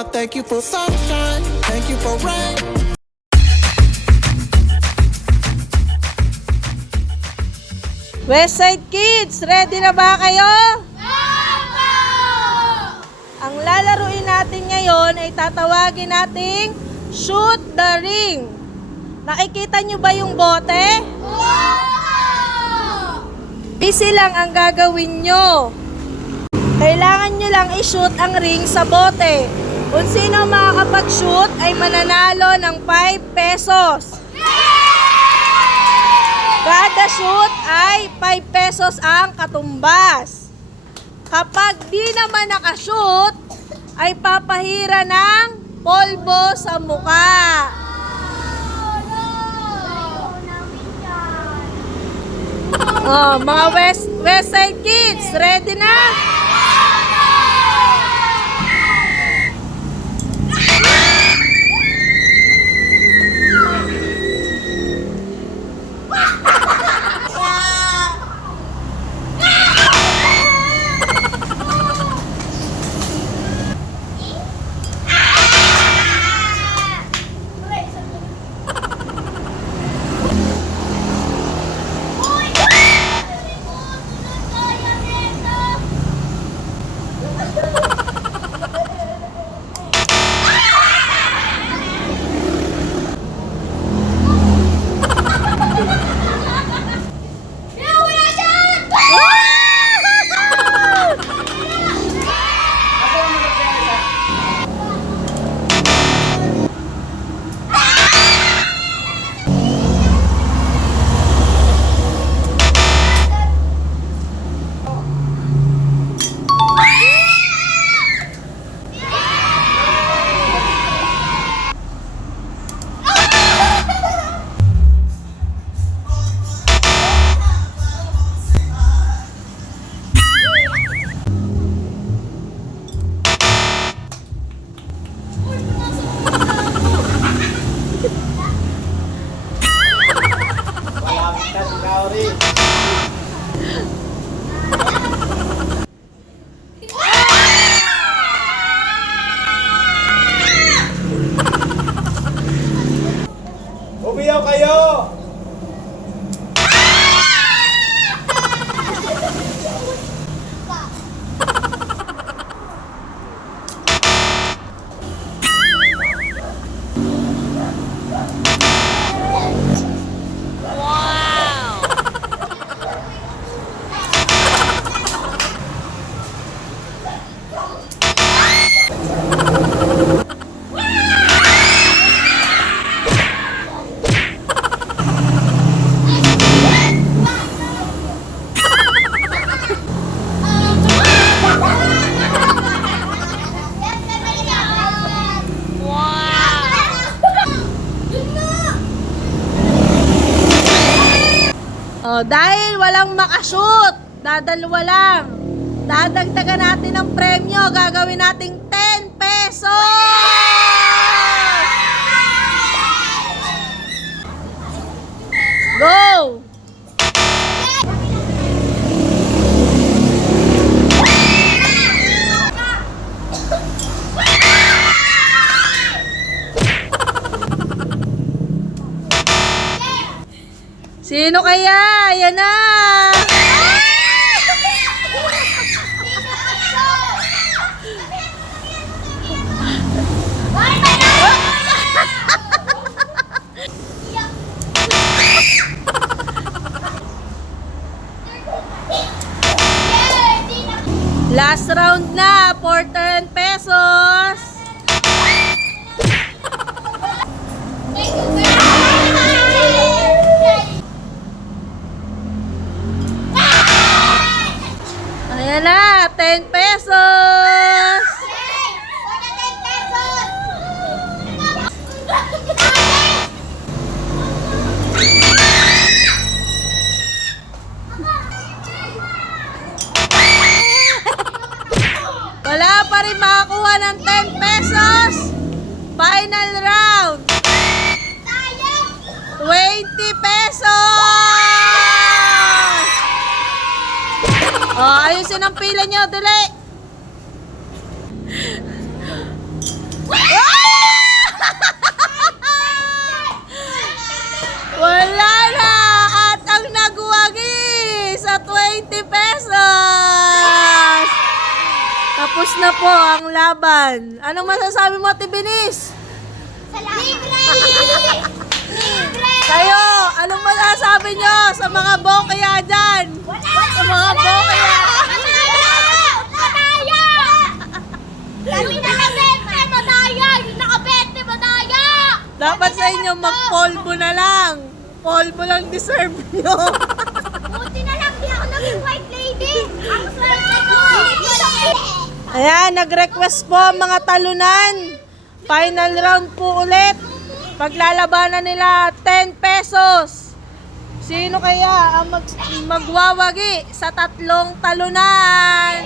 I thank you for sunshine, thank you for rain. Westside Kids, ready na ba kayo? Ang lalaruin natin ngayon ay tatawagin nating shoot the ring. Nakikita nyo ba yung bote? Easy lang ang gagawin nyo. Kailangan nyo lang i-shoot ang ring sa bote. Kung sino makakapag-shoot ay mananalo ng 5 pesos. Kada shoot ay 5 pesos ang katumbas. Kapag di naman nakashoot, ay papahira ng polvo sa muka. Oh, mga Westside Kids, ready na? Umiyaw kayo! Oh, dahil walang makashoot, dadalwa lang. Dadagdagan natin ang premyo, gagawin nating 10 pesos! Go! Sino kaya? Yan na! Last round na for 10 pesos. Ayan na, 10 pesos. Wala pa rin makakuha ng 10 pesos. Final round. 20 pesos. Oh, ayusin ang pila nyo, dali. Wala na! At ang nagwagi sa 20 pesos! Tapos na po ang laban. Anong masasabi mo, Ate Binis? Libre! Libre! Kayo, anong masasabi nyo sa mga bokya dyan? Sa mga bokya. Madaya! Kami nakabente, madaya! Yung nakabente, madaya! Dapat sa inyo magpolvo na lang. Polvo lang deserve nyo. Buti na lang, di ako naging white lady! Ang swerte ko! Ayan, nag-request po ang mga talunan. Final round po ulit. Paglalabanan nila 10 pesos. Sino kaya ang magwawagi sa tatlong talunan?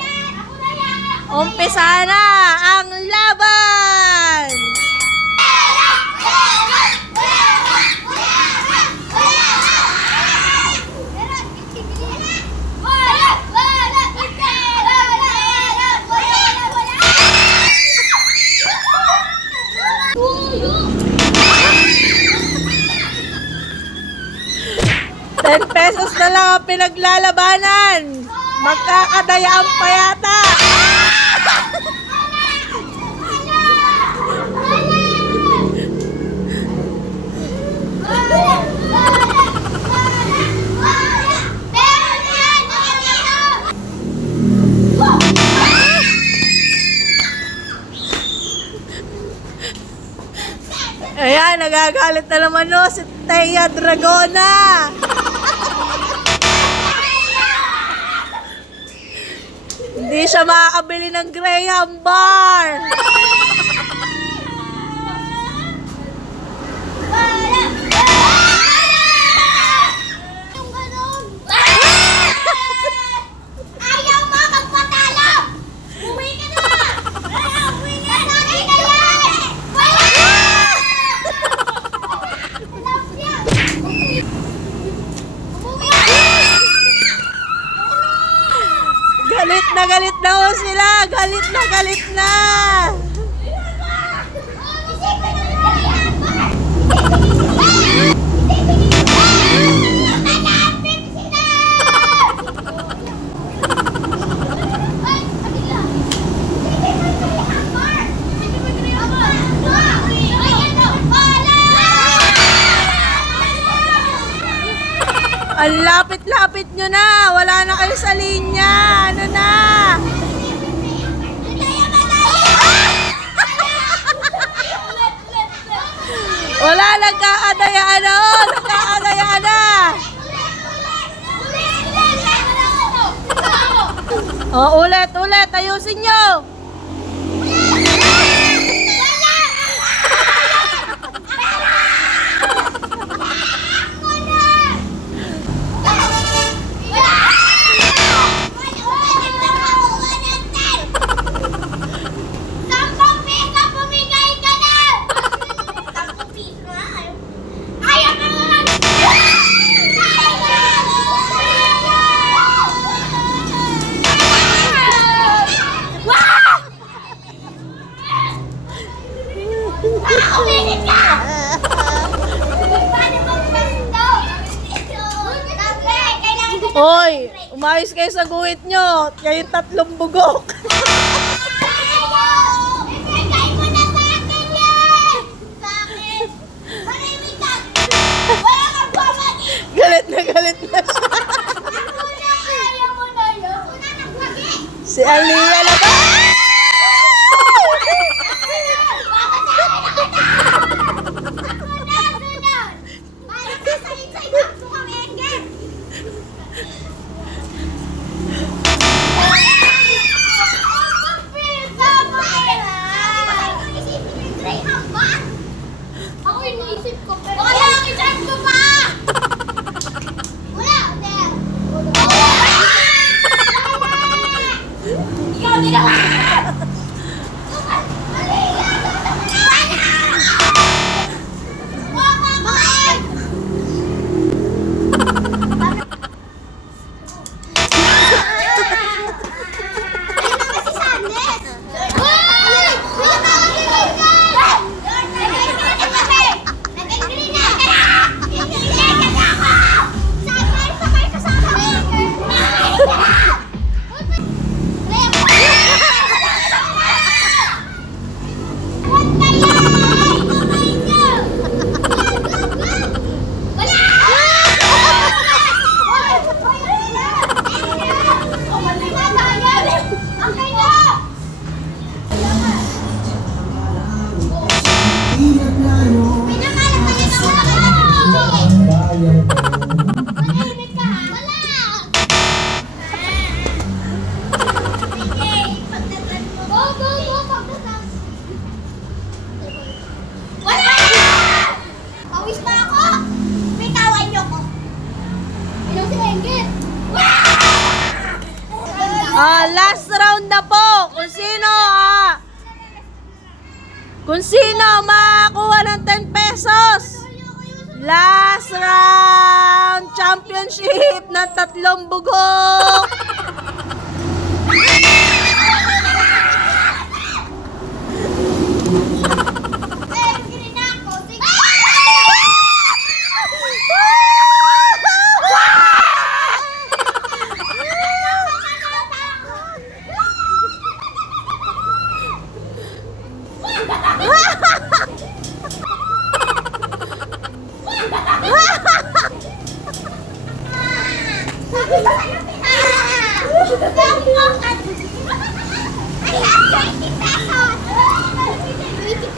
Umpisa na ang laban! ₱10 na lang ang pinaglalabanan. Magkakadayaan pa yata. Ayan, nagagalit na naman no, si Thea Dragona. Hindi siya makakabili ng Graham Bar. Ayaw mo magpatalo! Uwi ka na! Uwi ka na! Galit na ho sila. Galit na. Ang lapit-lapit nyo na. Wala na kayo sa linya. Ano na? Wala, nagkakadayaan na. Nagkakadayaan na. Ulit. Ayusin nyo. Hoy, umayos kayo sa guhit nyo. Kayong tatlong bugok. Ibigay mo na sa akin yan! Sa akin! Manimikat! Wala kang bumagi! Galit na siya. Ayaw mo na yun! Una nagwagi! Si Aliyah na ba? Parang nasa inside box mo kang Edgar! Ako iniisip ko pero... Wala! I-charge ko pa! Wala! Ikaw din ako! Ayun naman si Sanders! Last round na po. Kung sino makakuha ng 10 pesos. Last round championship ng 3 bugok.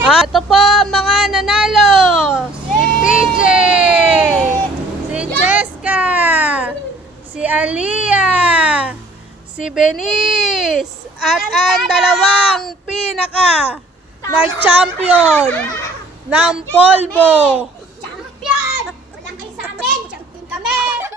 Ito po ang mga nanalo. Si PJ, si Jessica, si Aliyah, si Benice, at ang dalawang pinaka nag-champion ng polvo. Champion! Wala kayo sa amin! Champion kami!